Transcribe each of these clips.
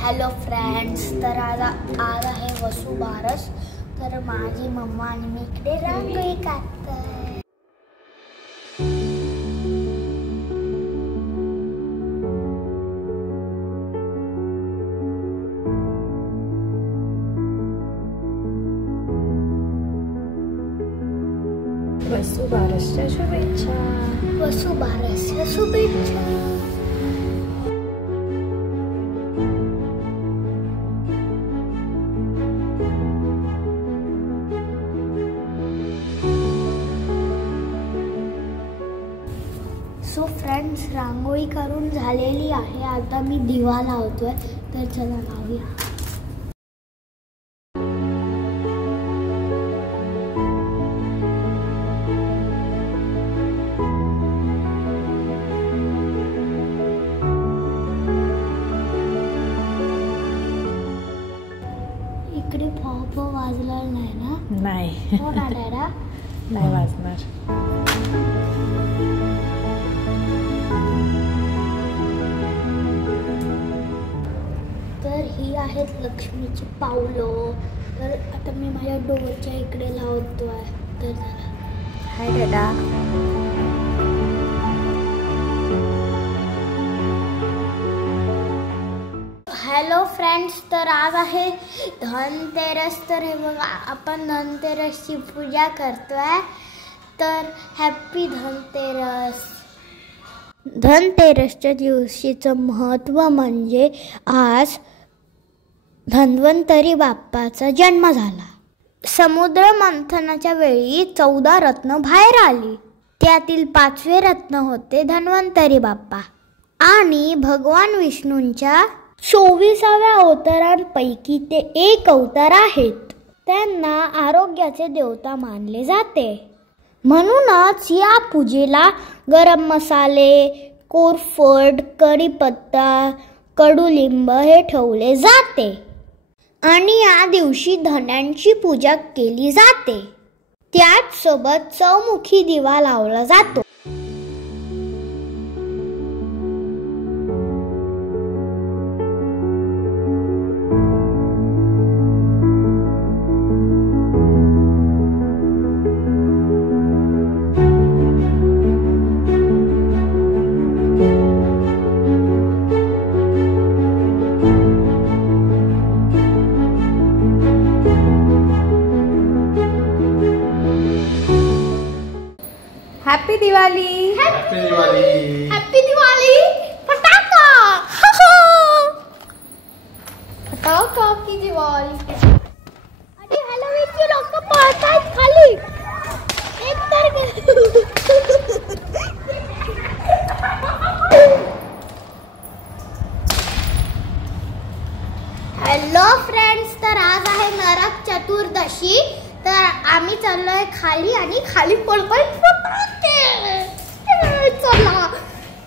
Hello friends, तर आज आहे वसुबारस. तर माझी मम्मा आणि मी इकडे रांगोळी काढतोय. वसुबारसच्या शुभेच्छा. वसुबारसच्या शुभेच्छा. सो फ्रेंड्स, रांगोळी करून झालेली आहे. आता मी दिवा लावतोय, तर चला लावूया. इकडे पॉप वाजला नाही ना? नाही, हो ना डॅडा? नाही वाजणार. तर ही आहेत लक्ष्मीची पावलं. तर आता मी माझ्या डोरच्या इकडे लावतोय. तर चला. हाय डॅडा. हॅलो फ्रेंड्स, तर आज आहे धनतेरस. तर हे बघा, आपण धनतेरसची पूजा करतोय. तर हॅप्पी धनतेरस. धनतेरसच्या दिवशीचं महत्त्व म्हणजे आज धन्वंतरी बाप्पाचा जन्म झाला. समुद्र मंथनाच्या वेळी 14 रत्न बाहेर आली. त्यातील 5वे रत्न होते धन्वंतरी बाप्पा. आणि भगवान विष्णूंच्या 24व्या अवतारांपैकी ते एक अवतार आहेत. त्यांना आरोग्याचे देवता मानले जाते. म्हणूनच या पूजेला गरम मसाले, कोरफड, कढीपत्ता, कडुलिंब हे ठेवले जाते. आणि या दिवशी धन्यांची पूजा केली जाते. त्याचसोबत चौमुखी दिवा लावला जातो. Happy Diwali. Happy Diwali. Happy Diwali. फटाका फटाका की दिवाळी. आणि हॅलोवीनची लोक पळतायत खाली. एक तर हॅलो फ्रेंड्स, तर आज आहे नरक चतुर्दशी. तर आम्ही चाललोय खाली आणि खाली पडतोय फटाके. चला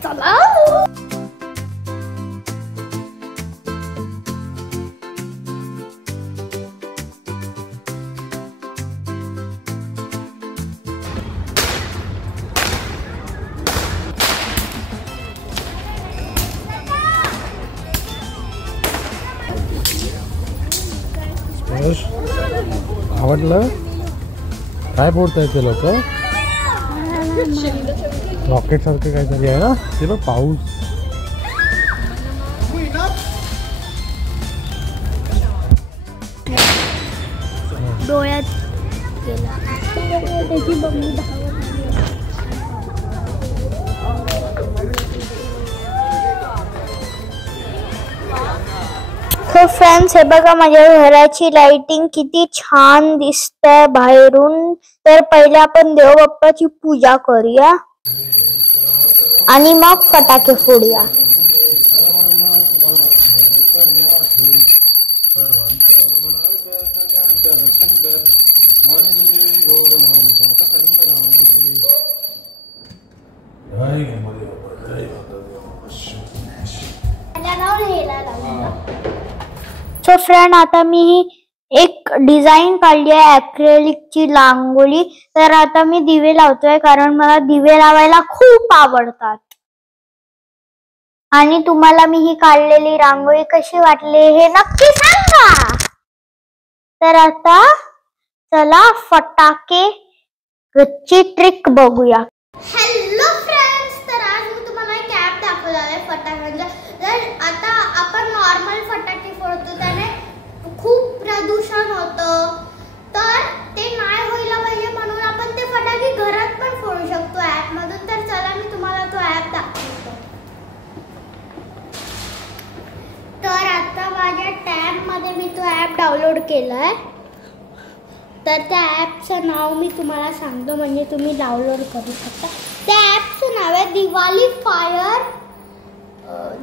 चला. आवडलं? काय फोडताय ते लोक? रॉकेट सारखं काहीतरी आहे ना ते बघ. पाऊस. डोळ्यात गेला. त्याची बघणी तर फ्रेंड्स, हे बघा माझ्या घराची लाइटिंग किती छान दिसते बाहेरून. तर पहिले आपण देव बाप्पाची पूजा करूया आणि मग फटाके फोडूया. सो फ्रेंड, आता मी एक डिझाईन काढली आहे ॲक्रेलिकची रांगोळी. तर आता मी दिवे लावतोय, कारण मला दिवे लावायला खूप आवडतात. आणि तुम्हाला मी ही काढलेली रांगोळी कशी वाटली हे नक्की सांगा. तर आता चला फटाके ची ट्रिक बघूया. हॅलो फ्रेंड्स, तर आज मी तुम्हाला एक ॲप दाखवणार आहे फटाक्यांचा. तर आता आपण नॉर्मल फटाके फोडतो त्याने खूप प्रदूषण होतं, तर ते नाही व्हायला पाहिजे म्हणून आपण ते फटाके घरात पण फोडू शकतो ॲप मधून. तर चला मी तुम्हाला तो ॲप दाखवतो. तर आता माझ्या टॅब मध्ये मी तो ॲप डाउनलोड केलाय. तर त्या ॲपचं नाव मी तुम्हाला सांगतो म्हणजे तुम्ही डाउनलोड करू शकता. त्या ॲपचं नाव आहे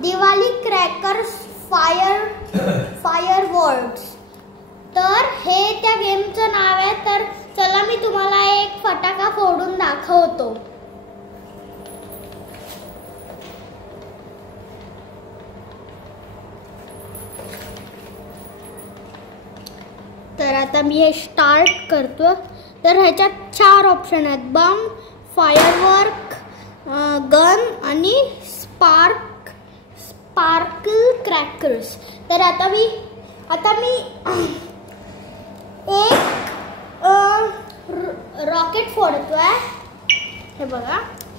दिवाली क्रॅकर्स फायर वर्ड्स. तर हे त्या गेमचं नाव आहे. तर चला मी तुम्हाला एक फटाका फोडून दाखवतो. तर आता मी हे स्टार्ट करतो. तर ह्याच्यात 4 ऑप्शन आहेत: बम, फायरवर्क, गन आणि स्पार्कल क्रॅकर्स. तर आता मी एक रॉकेट फोडतोय. हे बघा,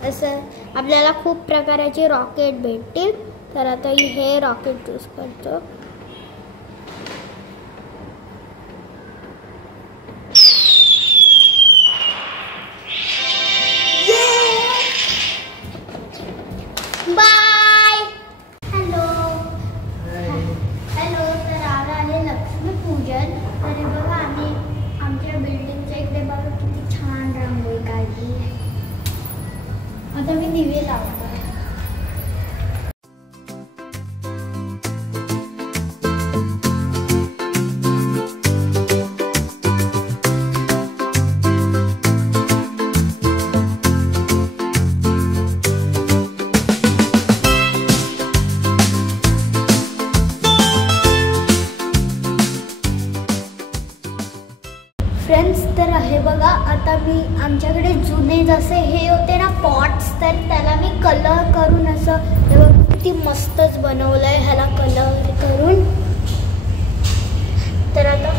असं आपल्याला खूप प्रकारचे रॉकेट भेटतील. तर आता हे रॉकेट चूज करतो. बाय. हॅलो. तर आज आहे लक्ष्मीपूजन. तर हे बघा, आम्ही आमच्या बिल्डिंगच्या इकडे बघा किती छान रांगोळी काढली. आता मी दिवे लावतो. फ्रेंड्स, तर हे बघा, आता मी आमच्याकडे जुने जसे हे होते ना पॉट्स, तर त्याला मी कलर करून असं हे बघा किती मस्तच बनवलंय ह्याला कलर करून. तर आता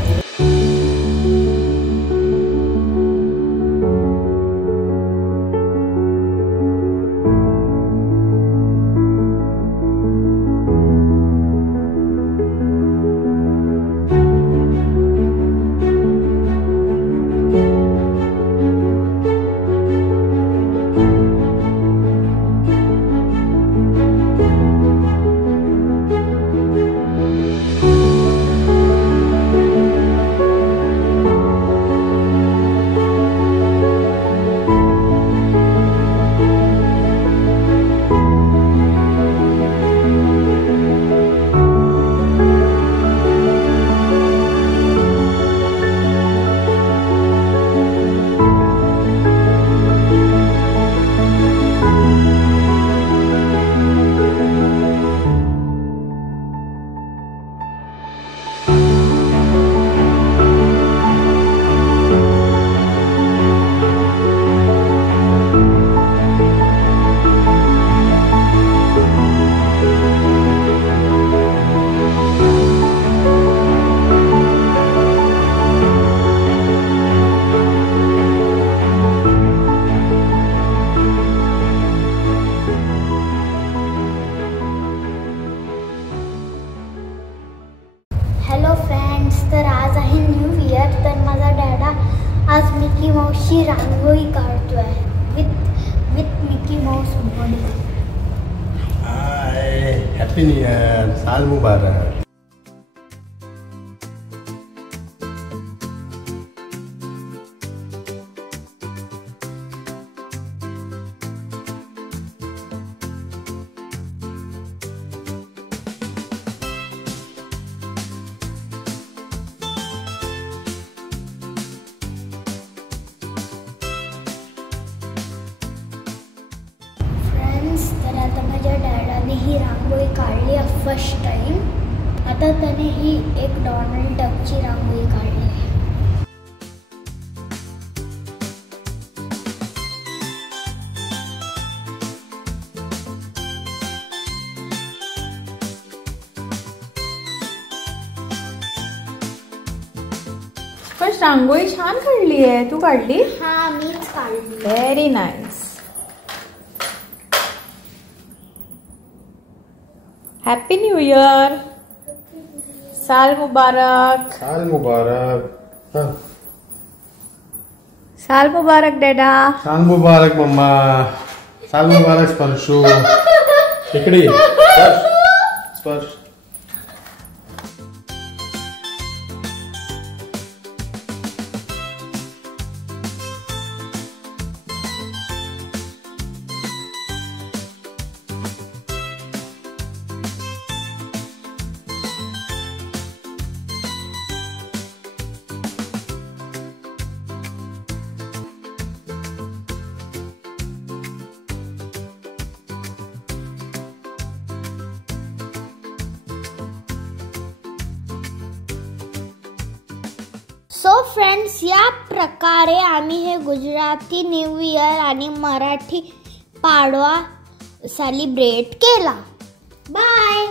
आज मिकी माऊसची रांगोळी काढतोय with Mickey Mouse body. High, happy new year, साल मुबारक. तर आता माझ्या डॅडाने ही रांगोळी काढली फर्स्ट टाइम. आता त्याने ही एक डोनाल्ड डकची रांगोळी काढली. पण रांगोळी छान काढली आहे. तू काढली? हा मीच काढली. Very nice. Happy new year. साल मुबारक. साल मुबारक. हाँ. साल मुबारक डॅडा. साल मुबारक मम्मा. साल मुबारक स्पर्शू. इकडे स्पर्श. स्पर्श. सो फ्रेंड्स, या प्रकारे आम्ही हे गुजराती न्यू इयर आणि मराठी पाडवा सेलिब्रेट केला. बाय.